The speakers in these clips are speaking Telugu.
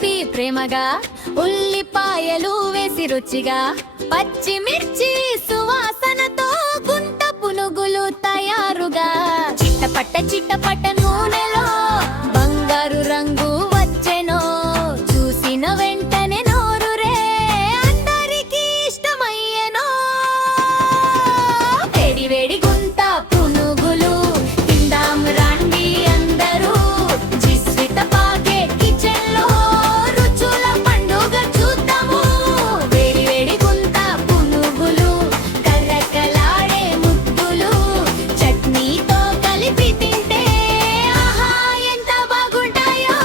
కలిపి ప్రేమగా, ఉల్లిపాయలు వేసి రుచిగా, పచ్చిమిర్చి సువాసనతో గుంట పునుగులు తయారుగా, చిట్టపట్ట చిట్టపట్ట నూనెలో బంగారు రంగు వచ్చెనో, చూసిన వెంటనే నోరురే అందరికీ ఇష్టమయ్యెనో. వేడి వేడి గుంట పునుగులు తిందాం రండి అందరూ, జిస్విత పాకే కిచెన్ లో రుచుల పండుగ చూద్దాము. వేడి వేడి గుంట పునుగులు, కర్రకలాడే ముద్దులు, చట్నీతో కలిపి తింటే ఆహా ఎంత బాగుంటాయో.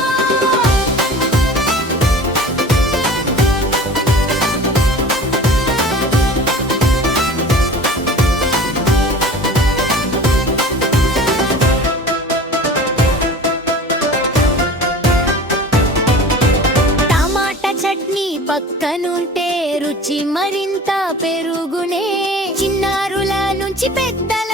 టమాటా చట్నీ పక్కనుంటే రుచి మరింత పెరుగునే. చిన్నారుల నుంచి పెద్దల